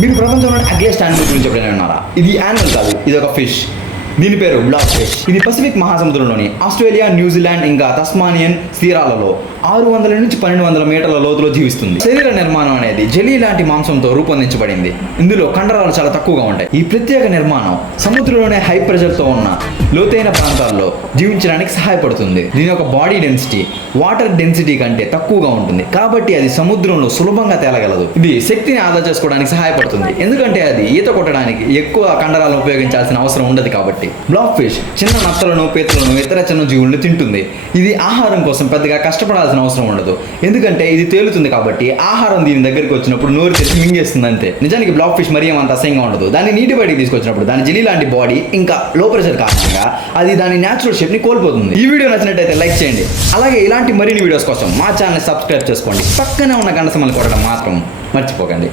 మీరు ప్రపంచంలో అగ్లెస్ట్ యానిమల్ గురించి ఎప్పుడైనా విన్నారా? ఇది యానిమల్ కాదు, ఇది ఒక ఫిష్. దీని పేరు బ్లాక్ ఫిష్. ఇది పసిఫిక్ మహాసముద్రంలోని ఆస్ట్రేలియా, న్యూజిలాండ్ ఇంకా తస్మానియన్ తీరాలలో 600 నుంచి 1200 మీటర్ల లోతులో జీవిస్తుంది. శరీర నిర్మాణం అనేది జెలీ లాంటి మాంసంతో రూపొందించబడింది. ఇందులో కండరాలు చాలా తక్కువగా ఉంటాయి. ఈ ప్రత్యేక నిర్మాణం సముద్రంలోనే హై ప్రెషర్ తో ఉన్న లోతైన ప్రాంతాల్లో జీవించడానికి సహాయపడుతుంది. దీని యొక్క బాడీ డెన్సిటీ వాటర్ డెన్సిటీ కంటే తక్కువగా ఉంటుంది, కాబట్టి అది సముద్రంలో సులభంగా తేలగలదు. ఇది శక్తిని ఆదా చేసుకోవడానికి సహాయపడుతుంది, ఎందుకంటే అది ఈత కొట్టడానికి ఎక్కువ కండరాలను ఉపయోగించాల్సిన అవసరం ఉండదు. కాబట్టి బ్లాక్ ఫిష్ చిన్న నత్తలను, పీతలను, ఇతర చిన్న జీవులను తింటుంది. ఇది ఆహారం కోసం పెద్దగా కష్టపడాల్సిన అవసరం ఉండదు, ఎందుకంటే ఇది తేలుతుంది కాబట్టి ఆహారం దీని దగ్గరికి వచ్చినప్పుడు నోరు తెచ్చి మింగేస్తుంది అంతే. నిజానికి బ్లాక్ ఫిష్ మరీ అంత అసహ్యంగా ఉండదు. దాన్ని నీటి బయటికి తీసుకొచ్చినప్పుడు దాని జెలీ లాంటి బాడీ ఇంకా లో ప్రెషర్ కారణంగా అది దాని న్యాచురల్ షేప్ ని కోల్పోతుంది. ఈ వీడియో నచ్చినట్టయితే లైక్ చేయండి. అలాగే ఇలాంటి మరిన్ని వీడియోస్ కోసం మా ఛానల్ సబ్స్క్రైబ్ చేసుకోండి. పక్కనే ఉన్న గంట సింబల్ కొట్టడం మాత్రం మర్చిపోకండి.